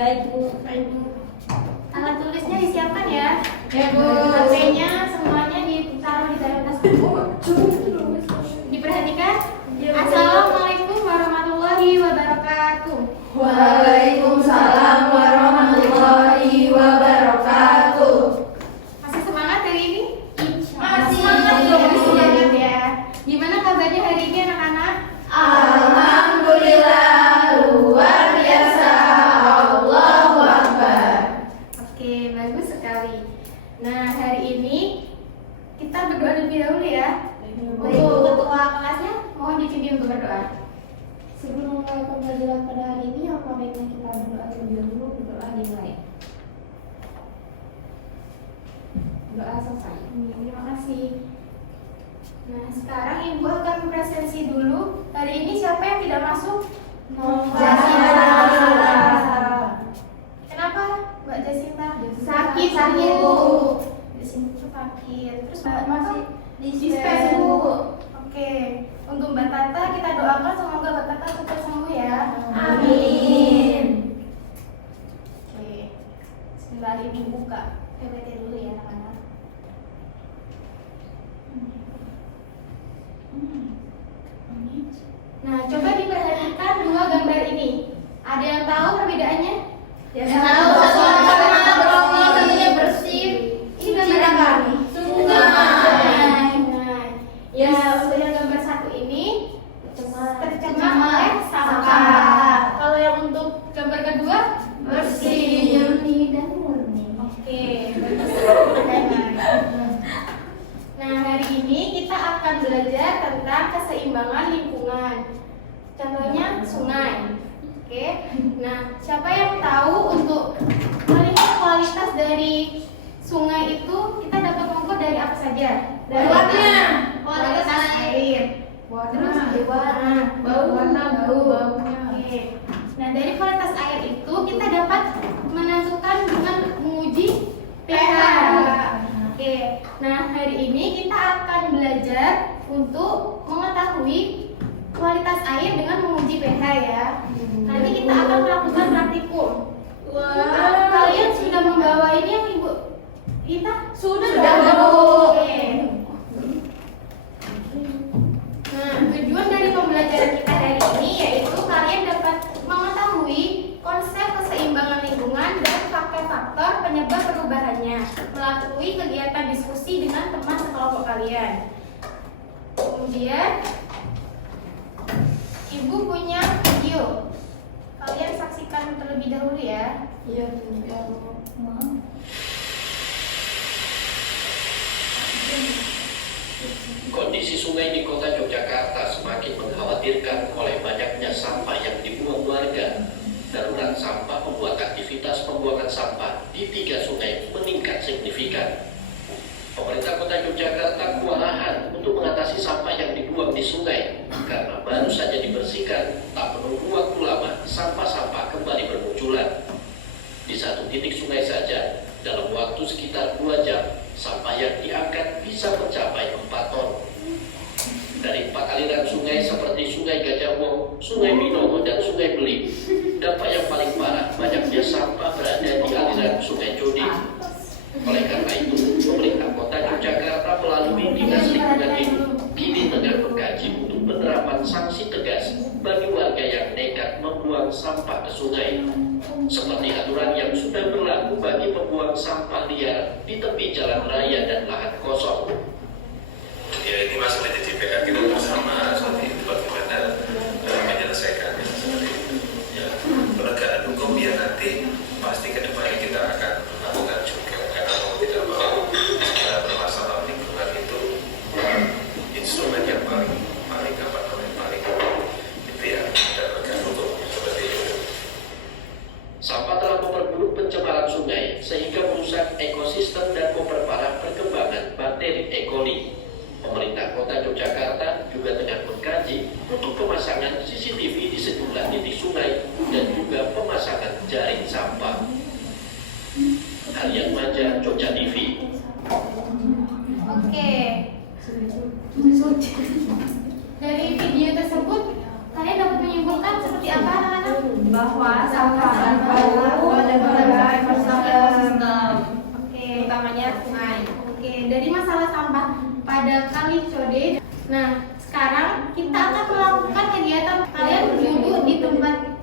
Baik Bu. Alat tulisnya disiapkan ya. Ya Bu. HP-nya semuanya ditaruh di dalam tas. Diperhatikan. Assalamualaikum warahmatullahi wabarakatuh. Waalaikumsalam warahmatullahi wabarakatuh. Masih semangat hari ini? Masih. Semangat ya. Gimana kabarnya hari ini anak-anak? Alhamdulillah luar biasa. Allahu Akbar. Oke, bagus sekali. Nah, hari ini kita berdoa terlebih dahulu ya. Untuk ketua kelasnya, mohon dipimpin untuk berdoa. Sebelum mulai pembelajaran pada hari ini, apa baiknya kita berdoa terlebih dahulu? Berdoa dimulai. Doa selesai. Terima kasih. Nah, sekarang Ibu akan presentasi dulu. Hari ini siapa yang tidak masuk? Jasinta. Kenapa, Mbak Jasinta? Sakit, Bu. Jasinta sakit. Terus Mbak masih Dispen, Bu. Oke. Untuk Mbak Tata kita doakan semoga Mbak Tata cepat sembuh ya. Amin. Oke. Bismillah, Ibu buka PPT dulu ya, anak-anak. Nah, coba diperhatikan dua gambar ini. Ada yang tahu perbedaannya? Yang tahu, satu warna berwarna, satunya bersih. Ini gambar apa? Sungai. Ya, untuk yang gambar satu ini tercemar oleh sampah. Sampah. Kalau yang untuk gambar kedua Bersih. jernih dan murni. Oke, bagus. Nah, hari ini kita akan belajar tentang keseimbangan lingkungan. Contohnya sungai. Oke. Nah, siapa yang tahu untuk melihat kualitas dari sungai itu kita dapat mengukur dari apa saja? Dari Warna. kualitas air. Terus warna, baunya. Oke. Nah, dari kualitas air itu kita dapat menentukan dengan menguji pH. Oke. Nah, hari ini kita akan belajar untuk mengetahui kualitas air dengan menguji pH ya. Nanti kita akan melakukan praktikum. Kalian sudah membawa ini yang Ibu? Kita Sudah, Bu. Bu. Oke. Nah, tujuan dari pembelajaran kita hari ini yaitu kalian dapat mengetahui konsep keseimbangan lingkungan dan faktor-faktor penyebab perubahannya melalui kegiatan diskusi dengan teman sekelompok kalian. Kemudian, Ibu punya video. Kalian saksikan terlebih dahulu ya. Iya, ya. Kondisi sungai di kota Yogyakarta semakin mengkhawatirkan oleh banyaknya sampah yang dibuang warga. Darurat sampah membuat aktivitas pembuangan sampah di 3 sungai meningkat signifikan. Pemerintah kota Yogyakarta kewalahan untuk mengatasi sampah yang dibuang di sungai karena baru saja dibersihkan, tak menunggu waktu lama sampah-sampah kembali bermunculan. Di satu titik sungai saja, dalam waktu sekitar 2 jam, sampah yang diangkat bisa mencapai 4 ton. Dari 4 aliran sungai seperti Sungai Gajah Wong, Sungai Binomo, dan Sungai Beling, dampak yang paling parah banyaknya sampah berada di aliran Sungai Jodi. Oleh karena itu, pemerintah kota Yogyakarta melalui Dinas Lingkungan Hidup kini tengah mengkaji untuk penerapan sanksi tegas bagi warga yang nekat membuang sampah ke sungai. Seperti aturan yang sudah berlaku bagi pembuang sampah liar di tepi jalan raya dan lahan kosong. Ya, ini masalah jadi PR kita bersama seperti itu, bagaimana menyelesaikannya seperti itu. Ya, penegakan hukum ya nanti pasti ke depannya kita akan lakukan juga, karena mau tidak mau permasalahan lingkungan itu instrumen yang paling itu ya penegakan hukum seperti itu. Sampah telah memperburuk pencemaran sungai sehingga merusak ekosistem dan memperparah perkembangan bakteri E. coli. Pemerintah kota Yogyakarta juga tengah mengkaji untuk pemasangan CCTV di sejumlah titik sungai dan juga pemasangan jaring sampah. Harian Maja, Jogja TV. Oke. Dari video tersebut kalian dapat menyimpulkan seperti apa anak-anak? Bahwa sampah ada kali code. Nah, sekarang kita akan melakukan kegiatan kalian duduk di tempat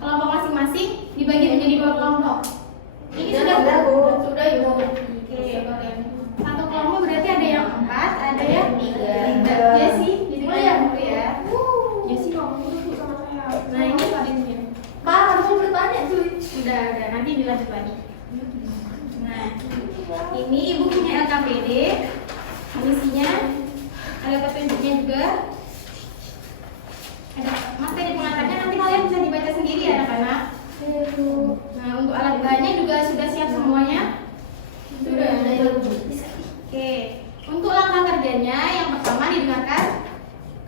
kelompok masing-masing, dibagi menjadi 2 kelompok. Ini sudah Ibu. Oke, satu kelompok berarti ada yang 4, ada yang 3. Jessy, jadi kalian dulu ya. Jessy ngomong dulu sama saya. Nah, ini kodenya. Pak, harusnya bertanya tuh. Udah, nanti dilanjut lagi. Nah, ini Ibu punya LKPD. Isinya ada petunjuknya juga. Ada materi pengantarnya, nanti kalian bisa dibaca sendiri ya anak-anak. Nah, untuk alat bahannya juga sudah siap semuanya? Sudah. Oke, untuk langkah kerjanya yang pertama didengarkan.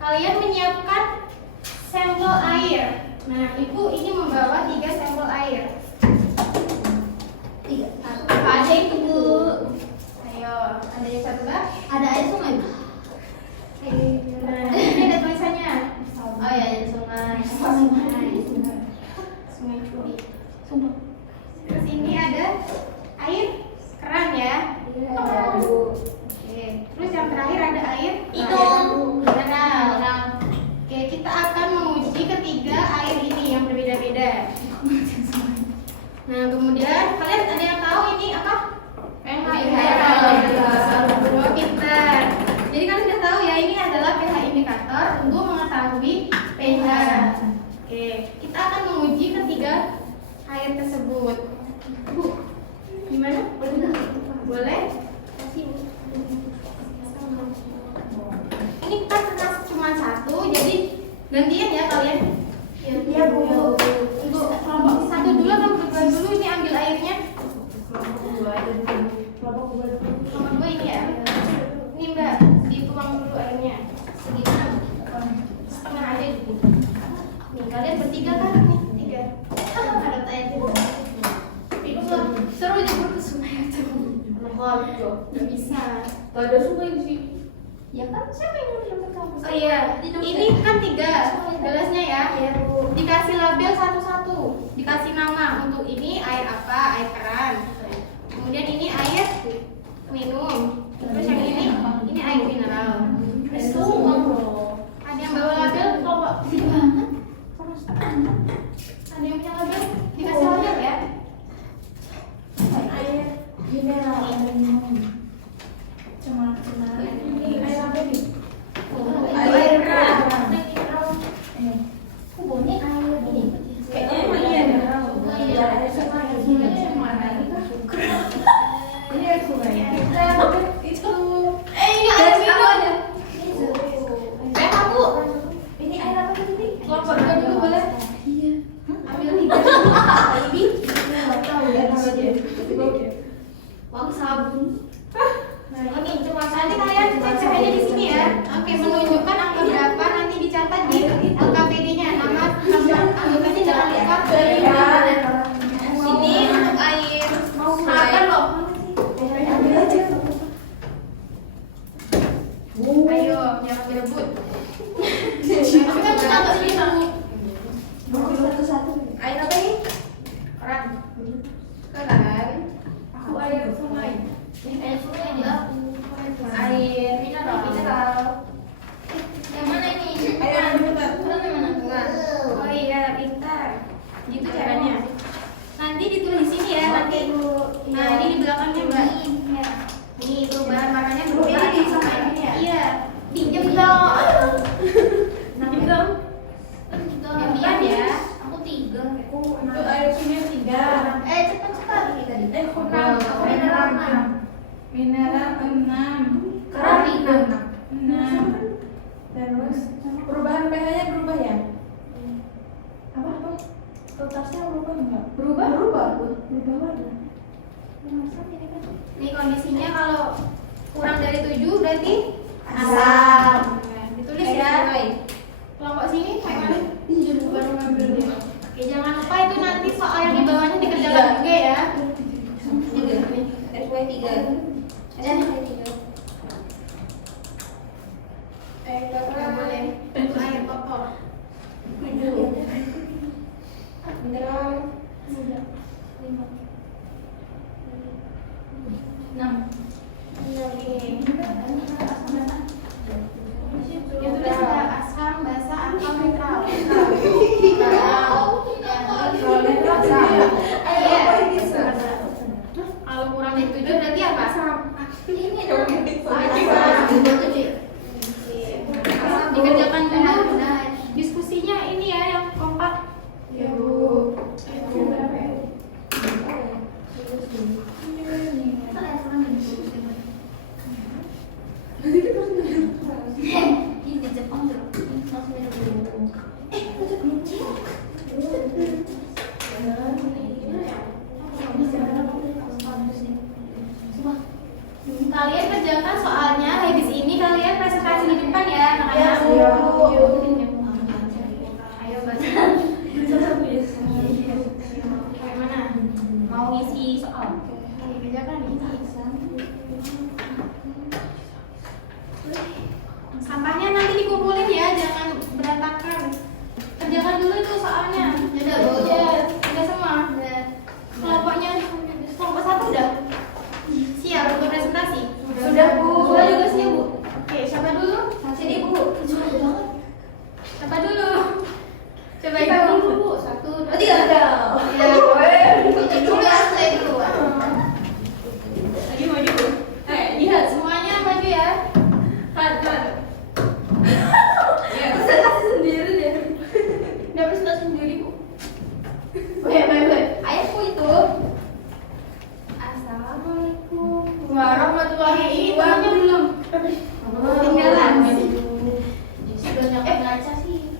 Kalian menyiapkan sampel air. Nah, Ibu ini membawa 3 sampel air. Apa aja itu, Bu? Ayo, ada yang satu Mbak? Ada air sungai, Bu. Nah, ini ada tulisannya. Oh ya, ada sungai. Sungai Cudi. Terus ini ada air keran ya. Oke. Terus yang terakhir ada air mineral. Oke, kita akan menguji ketiga air ini yang berbeda-beda. Nah, kemudian kalian ada yang tahu ini apa? pH. Oh, pintar. Jadi kalian sudah tahu ya, ini adalah pH indikator untuk mengetahui pH. Oke, kita akan menguji ketiga air tersebut. Bu, gimana? Boleh? Ini kan cuma satu, jadi gantian ya kalian. Iya, Bu. Untuk kelompok satu dulu atau berdua dulu ini ambil airnya? Kelompok 2 ini ya. Ini Mbak, dituang dulu airnya. Segini setengah aja gitu. Nih kalian bertiga kan? Nih 3. Ada air juga. Minum lah. Seru jebur ke sungai aja. Nggak bisa. Gak ada sungai di sini. Ya kan, siapa yang mau dapat kamu? Oh iya, ini kan 3 gelasnya ya. Iya, Bu. Dikasih label satu-satu, dikasih nama. Untuk ini air apa? Air keran. Kemudian ini air minum. Terus yang ini air mineral. Itu Ada yang bawa label? Kelompok gede banget. Ada yang punya label? Dikasih label ya. Air mineral. Ini air apa nih? Air keran. Aku baunya air ini. Kayaknya emang iya mineral. Iya. Air sungai. Sungainya yang mana? Ini air sungai. Itu. Ini air minum. Kamu Ini air apa tadi? kelompok 2 dulu boleh? Iya. Ambil 3 ini. Nggak tahu ya namanya. Wangi sabun. Nah, ini cuma nanti kalian cek aja di sini ya. Oke, menunjukkan angka berapa nanti dicatat di LKPD-nya. Nama anggotanya jangan lupa. Ini untuk air. Mau Makan loh. Ambil aja. Ayo, jangan berebut. Kita mencatat ini dulu. Mau satu-satu. Air apa ini? Keran. Keran. Aku air sungai. air sungai dia. Air mineral. Yang mana ini? Air mineral. Keran yang mana? Keran. Oh iya, pintar. Gitu caranya. Nanti ditulis di sini ya, nanti. Nah, ini di belakangnya Mbak. Ini itu bahan makannya berbeda Tadi sama sama ini ini ya. ya? Iya. Pinjem dong. Pinjem dong. Gantian ya. Aku 3. Untuk air sungai 3. Cepat-cepat. Aku 6. Aku mineral 6. Mineral 6. Keran 6. Terus perubahan pH-nya berubah ya? Apa? Totalnya berubah enggak? Berubah warna. Ini kondisinya kalau kurang dari 7 berarti Asam. Nah, ditulis ya. Kelompok sini kayak mana? Baru ngambil dia. Oke, jangan lupa itu nanti soal yang di bawahnya dikerjakan juga ya. SY 3. Ada SY 3. Nggak boleh. Itu air kotor. Mineral 6. Oke. Kalau kurang dari 7 berarti apa? Ini dong. Dikerjakan dulu. Diskusinya ini ya yang kompak. Ya Bu. Ini di Jepang tuh. Kalian kerjakan soalnya habis ini kalian presentasi di depan ya anak-anak. Ya, Bu. Ayo baca. Bagaimana? Mau ngisi soal? Kerjakan ini. Sampahnya nanti dikumpulin ya, jangan berantakan. Kerjakan dulu tuh soalnya. Udah, Bu. Udah semua. Kelompoknya kelompok 1 udah siap untuk presentasi. Sudah, Bu. Sudah juga siap, Bu. Oke, siapa dulu? Sini Bu. Siapa dulu? Coba Kita ibu dulu Bu. 1, 2, 3. Ya. Itu dulu ya, saya duluan. Lagi maju. Lihat semuanya maju ya. Kan. Presentasi sendiri deh. Udah presentasi sendiri, Bu. Baik. Ayahku itu. Assalamualaikum warahmatullahi wabarakatuh. Belum. Ketinggalan. Banyak baca sih.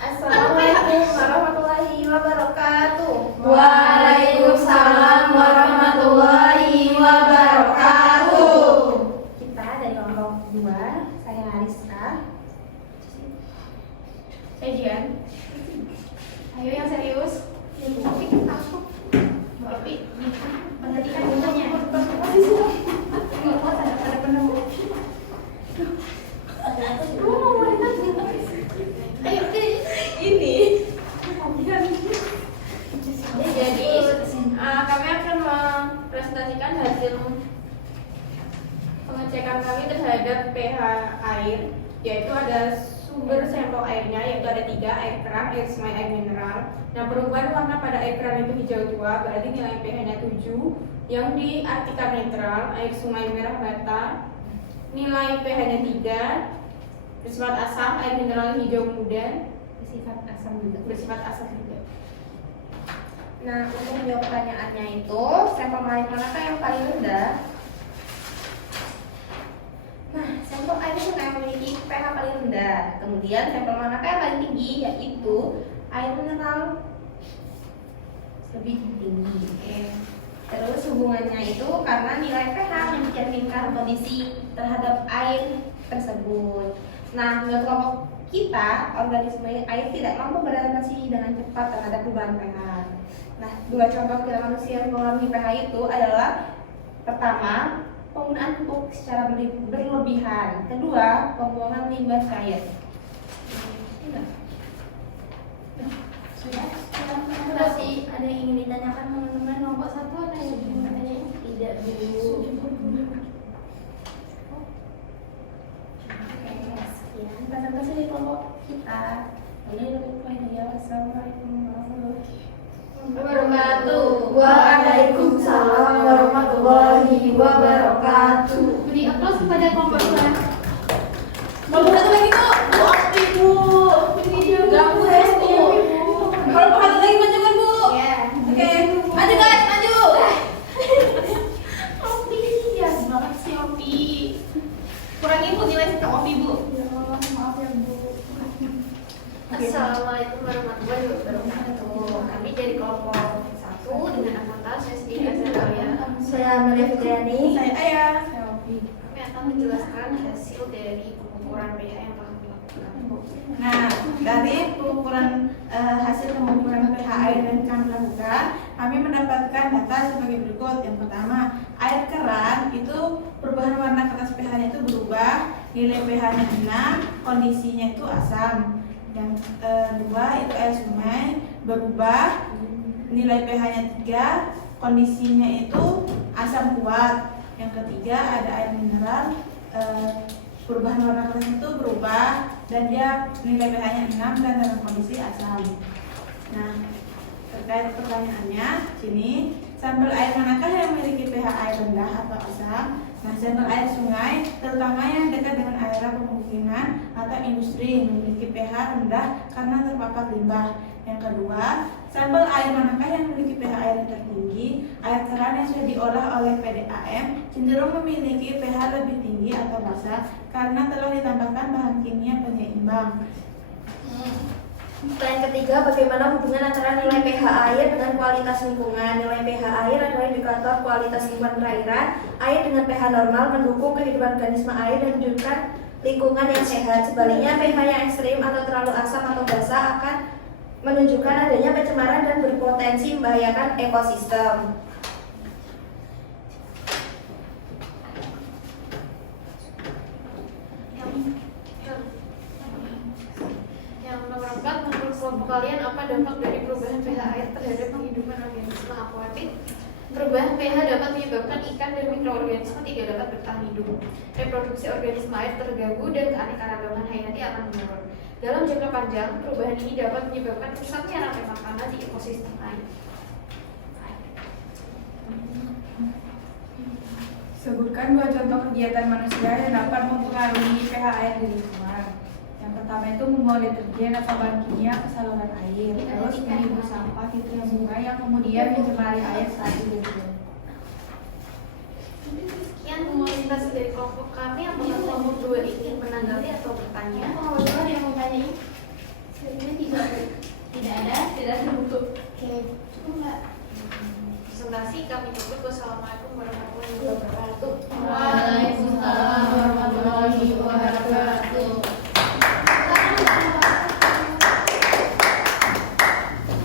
Assalamualaikum warahmatullahi wabarakatuh. Waalaikumsalam warahmatullahi wabarakatuh. Kita dari kelompok 2, saya Larissa. Saya Jian. Ayo yang serius. Tapi aku. Tapi perhatikan bundanya. Nggak kuat ada penemu. Ayo Ini. jadi kami akan mempresentasikan hasil pengecekan kami terhadap pH air, yaitu ada sumber sampel airnya, yaitu ada 3, air keran, air semai, air mineral. Nah, perubahan warna pada air keran itu hijau tua, berarti nilai pH-nya 7. Yang diartikan netral, air sungai merah bata, nilai pH-nya 3. Bersifat asam, air mineral hijau muda, bersifat asam juga. Nah, untuk menjawab pertanyaannya itu, sampel air manakah yang paling rendah? Nah, sampel air sungai memiliki pH paling rendah. Kemudian sampel manakah yang paling tinggi? Yaitu air mineral lebih tinggi. Oke. Terus hubungannya itu karena nilai pH yang mencerminkan kondisi terhadap air tersebut. Nah, menurut kelompok kita, organisme air tidak mampu beradaptasi dengan cepat terhadap perubahan pH. Nah, 2 contoh perilaku manusia yang mengalami pH itu adalah pertama, penggunaan pupuk secara berlebihan. Kedua, pembuangan limbah cair. Masih ada yang ingin ditanyakan teman-teman kelompok 1 ada yang ingin bertanya? Tidak dulu. Sekian presentasi dari kelompok kita. Wassalamualaikum warahmatullahi Wabarakatuh. Waalaikumsalam warahmatullahi wabarakatuh. Beri aplaus kepada kelompok 2. Kelompok 1 lagi Bu. Bu aktif Bu. Ganggu saya Bu. Kelompok 1 lagi majukan Bu. Ya. Oke, maju guys, maju. Opi, ya banget sih Opi. Kurangi Bu nilai Opi Bu. Maaf ya Bu. Assalamualaikum warahmatullahi wabarakatuh. Kami dari kelompok 1 dengan angkatan saya sendiri Azharia. Saya Maria Fitriani. Saya Ayah. Kami akan menjelaskan hasil dari pengukuran pH yang telah dilakukan. Nah, dari pengukuran hasil pengukuran pH air yang kami lakukan, kami mendapatkan data sebagai berikut. Yang pertama, air keran itu perubahan warna kertas pH-nya itu berubah, nilai pH-nya 6, kondisinya itu asam. Yang kedua itu air sungai berubah, nilai pH-nya 3, kondisinya itu asam kuat. Yang ketiga ada air mineral, perubahan warna kertasnya itu berubah dan dia nilai pH-nya 6 dan dalam kondisi asam. Nah, terkait pertanyaannya sini Sampel air manakah yang memiliki pH air rendah atau asam? Nah, sampel air sungai, terutama yang dekat dengan area pemukiman atau industri, memiliki pH rendah karena terpapar limbah. Yang kedua, sampel air manakah yang memiliki pH air yang tertinggi? Air keran yang sudah diolah oleh PDAM cenderung memiliki pH lebih tinggi atau basa karena telah ditambahkan bahan kimia penyeimbang. Yang ketiga, bagaimana hubungan antara nilai pH air dengan kualitas lingkungan? Nilai pH air adalah indikator kualitas lingkungan perairan. Air dengan pH normal mendukung kehidupan organisme air dan menunjukkan lingkungan yang sehat. Sebaliknya, pH yang ekstrim atau terlalu asam atau basa akan menunjukkan adanya pencemaran dan berpotensi membahayakan ekosistem. Yang nomor 4, menurut kelompok kalian apa dampak dari perubahan pH air terhadap kehidupan organisme akuatik? Perubahan pH dapat menyebabkan ikan dan mikroorganisme tidak dapat bertahan hidup. Reproduksi organisme air terganggu dan keanekaragaman hayati akan menurun. Dalam jangka panjang, perubahan ini dapat menyebabkan rusaknya rantai makanan di ekosistem air. Sebutkan 2 contoh kegiatan manusia yang dapat mempengaruhi pH air di lingkungan. Yang pertama itu membawa deterjen atau bahan kimia ke saluran air, terus menimbun sampah di tepi sungai yang kemudian mencemari air saat dibuang. Sekian presentasi dari kelompok kami. Apakah kelompok 2 ingin menanggapi atau bertanya? Oh, ada yang mau tanya? Sebenarnya tidak ada, tidak terbentuk. Oke, cukup Mbak. Presentasi kami tutup. Wassalamualaikum warahmatullahi wabarakatuh. Waalaikumsalam warahmatullahi wabarakatuh.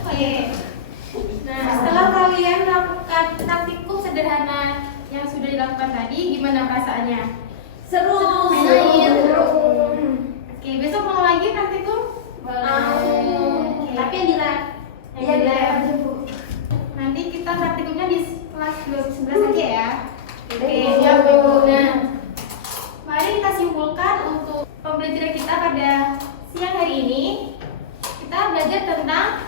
Oke. Nah, setelah kalian melakukan praktikum sederhana yang sudah dilakukan tadi, gimana perasaannya? Seru. Oke, besok mau lagi praktikum? Oke. Tapi yang di lab. Yang di lab. Nanti kita praktikumnya di kelas 11 aja ya. Oke, siap Bu. Nah, mari kita simpulkan untuk pembelajaran kita pada siang hari ini. Kita belajar tentang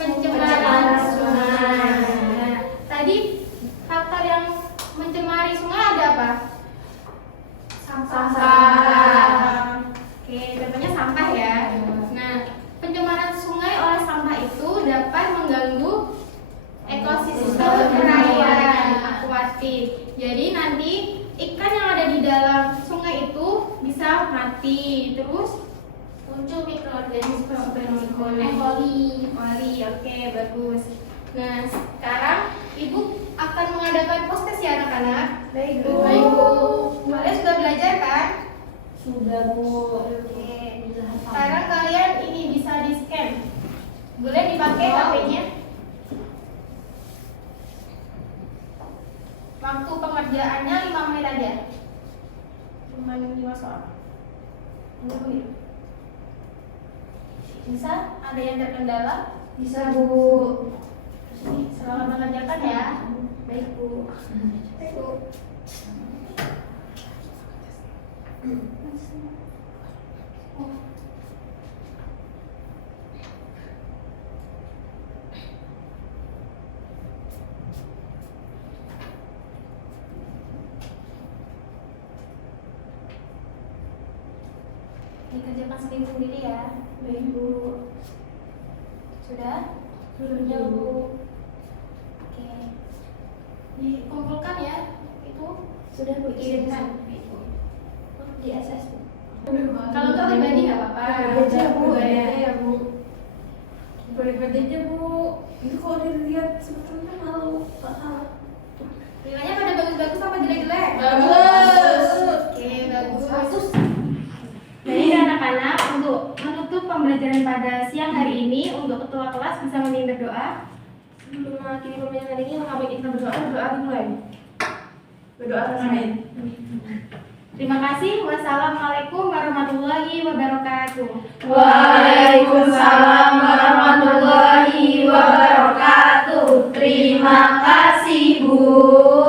pencemaran sungai. Nah, tadi faktor yang mencemari sungai ada apa? Sampah. Oke, contohnya sampah ya. Nah, pencemaran sungai oleh sampah itu dapat mengganggu ekosistem perairan akuatik. Jadi nanti ikan yang ada di dalam sungai itu bisa mati. Terus muncul mikroorganisme koli. Oke, bagus. Nah, sekarang Ibu akan mengadakan postes ya anak-anak. Baik, Bu. Kalian sudah belajar kan? Sudah, Bu. Oke. Sekarang kalian ini bisa di-scan. Boleh dipakai HP-nya? Waktu pengerjaannya 5 menit aja. Cuma 5 soal. 5 menit. Bisa? Ada yang terkendala? Bisa, Bu. Sini, selamat mengerjakan ya. Baik, Bu. Baik, Bu. Dikerjakan sendiri-sendiri ya. Baik, Bu. Sudah? Sudah, Bu. Oke. Dikumpulkan ya. Itu Sudah, Bu. kirimkan. Di SS, Bu. Kalau untuk pribadi nggak apa-apa. Boleh aja, Bu. Boleh. Ya, Bu. Boleh aja Bu. Itu kalau dilihat sebetulnya malu. Nilainya pada bagus-bagus apa jelek-jelek? Bagus. Oke, bagus. Jadi anak-anak, untuk menutup pembelajaran pada siang hari ini, untuk ketua kelas bisa memimpin berdoa. Sebelum mengakhiri pembelajaran ini, kami kita berdoa dimulai. Berdoa amin. Terima kasih. Wassalamualaikum warahmatullahi wabarakatuh. Waalaikumsalam warahmatullahi wabarakatuh. Terima kasih Bu.